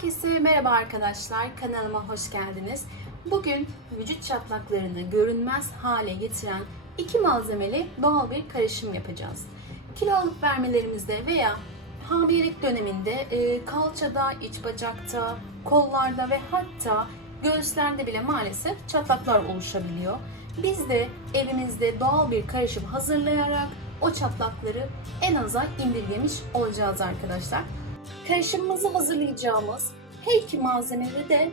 Herkese merhaba arkadaşlar, kanalıma hoş geldiniz. Bugün vücut çatlaklarını görünmez hale getiren iki malzemeli doğal bir karışım yapacağız. Kilo alıp vermelerimizde veya hamilelik döneminde e, kalçada, iç bacakta, kollarda ve hatta göğüslerde bile maalesef çatlaklar oluşabiliyor. Biz de evimizde doğal bir karışım hazırlayarak o çatlakları en aza indirgemiş olacağız arkadaşlar. Karışımımızı hazırlayacağımız her iki malzemede de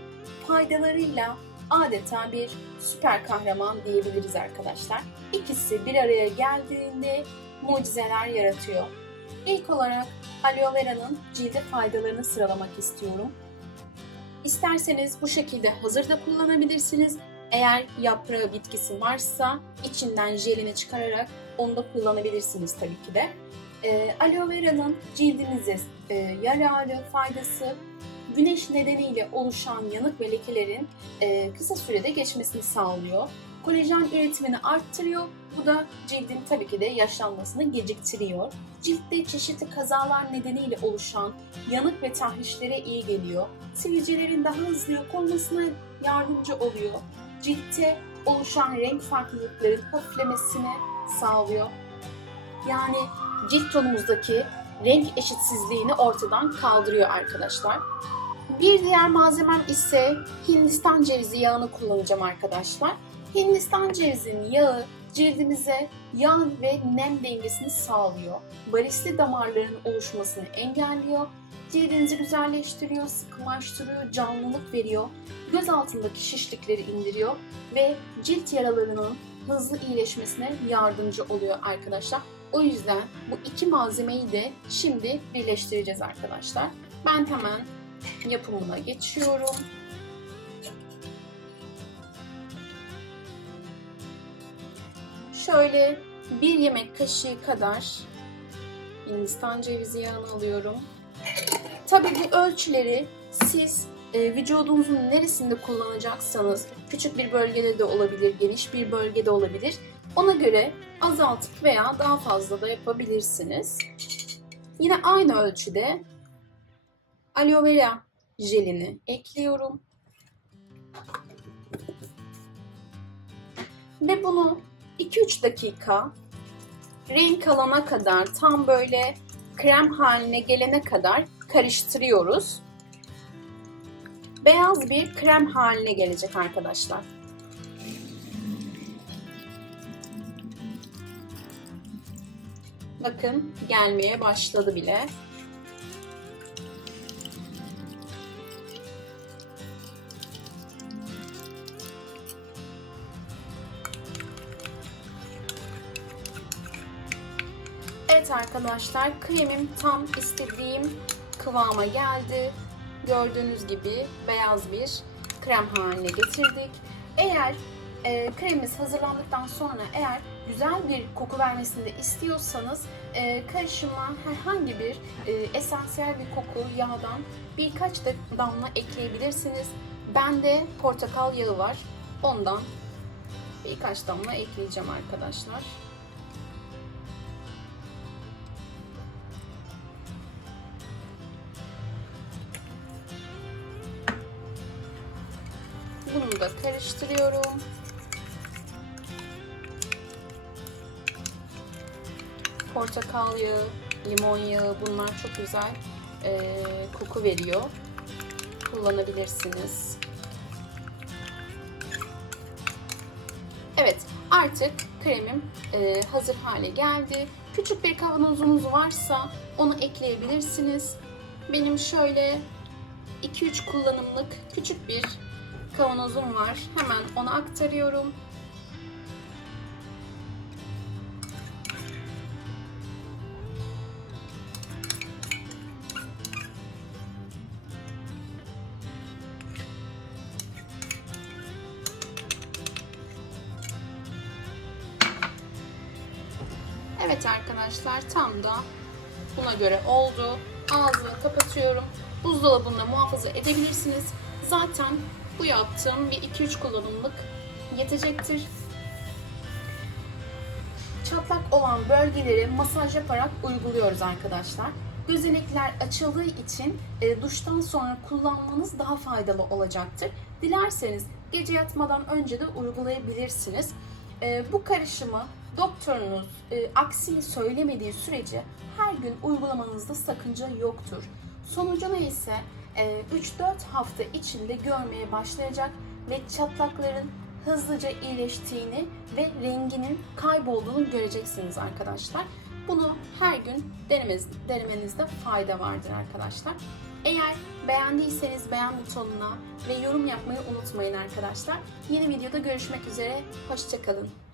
faydalarıyla adeta bir süper kahraman diyebiliriz arkadaşlar. İkisi bir araya geldiğinde mucizeler yaratıyor. İlk olarak aloe vera'nın cilde faydalarını sıralamak istiyorum. İsterseniz bu şekilde hazırda kullanabilirsiniz. Eğer yaprağı bitkisi varsa içinden jelini çıkararak onu da kullanabilirsiniz tabii ki de. E, aloe vera'nın cildimize e, yararı, faydası güneş nedeniyle oluşan yanık ve lekelerin e, kısa sürede geçmesini sağlıyor. Kolajen üretimini arttırıyor. Bu da cildin tabii ki de yaşlanmasını geciktiriyor. Ciltte çeşitli kazalar nedeniyle oluşan yanık ve tahrişlere iyi geliyor. Sivilcelerin daha hızlı yok olmasına yardımcı oluyor. Ciltte oluşan renk farklılıkların hafiflemesini sağlıyor. Yani cilt tonumuzdaki renk eşitsizliğini ortadan kaldırıyor arkadaşlar. Bir diğer malzemem ise Hindistan cevizi yağını kullanacağım arkadaşlar. Hindistan cevizinin yağı cildimize yağ ve nem dengesini sağlıyor. Varisli damarların oluşmasını engelliyor. Cildinizi güzelleştiriyor, sıkılaştırıyor, canlılık veriyor. Göz altındaki şişlikleri indiriyor ve cilt yaralarının hızlı iyileşmesine yardımcı oluyor arkadaşlar. O yüzden bu iki malzemeyi de şimdi birleştireceğiz arkadaşlar. Ben hemen yapımına geçiyorum. Şöyle bir yemek kaşığı kadar Hindistan cevizi yağını alıyorum. Tabii bu ölçüleri siz e, vücudunuzun neresinde kullanacaksanız küçük bir bölgede de olabilir, geniş bir bölgede olabilir. Ona göre azaltıp veya daha fazla da yapabilirsiniz. Yine aynı ölçüde aloe vera jelini ekliyorum. Ve bunu 2-3 dakika renk alana kadar tam böyle krem haline gelene kadar karıştırıyoruz. Beyaz bir krem haline gelecek arkadaşlar. Bakın gelmeye başladı bile. Evet arkadaşlar kremim tam istediğim kıvama geldi. Gördüğünüz gibi beyaz bir krem haline getirdik. Eğer e, kremimiz hazırlandıktan sonra eğer güzel bir koku vermesini de istiyorsanız e, karışıma herhangi bir e, esansiyel bir koku yağdan birkaç da damla ekleyebilirsiniz. Bende portakal yağı var. Ondan birkaç damla ekleyeceğim arkadaşlar. Da karıştırıyorum. Portakal yağı, limon yağı bunlar çok güzel e, koku veriyor. Kullanabilirsiniz. Evet artık kremim e, hazır hale geldi. Küçük bir kavanozunuz varsa onu ekleyebilirsiniz. Benim şöyle 2-3 kullanımlık küçük bir kavanozum var. Hemen onu aktarıyorum. Evet arkadaşlar tam da buna göre oldu. Ağzını kapatıyorum. Buzdolabında muhafaza edebilirsiniz. Zaten bu yaptığım bir 2-3 kullanımlık yetecektir. Çatlak olan bölgeleri masaj yaparak uyguluyoruz arkadaşlar. Gözenekler açıldığı için e, duştan sonra kullanmanız daha faydalı olacaktır. Dilerseniz gece yatmadan önce de uygulayabilirsiniz. E, bu karışımı doktorunuz e, aksini söylemediği sürece her gün uygulamanızda sakınca yoktur. Sonucunu ise 3-4 hafta içinde görmeye başlayacak ve çatlakların hızlıca iyileştiğini ve renginin kaybolduğunu göreceksiniz arkadaşlar. Bunu her gün denemez, denemenizde fayda vardır arkadaşlar. Eğer beğendiyseniz beğen butonuna ve yorum yapmayı unutmayın arkadaşlar. Yeni videoda görüşmek üzere. Hoşçakalın.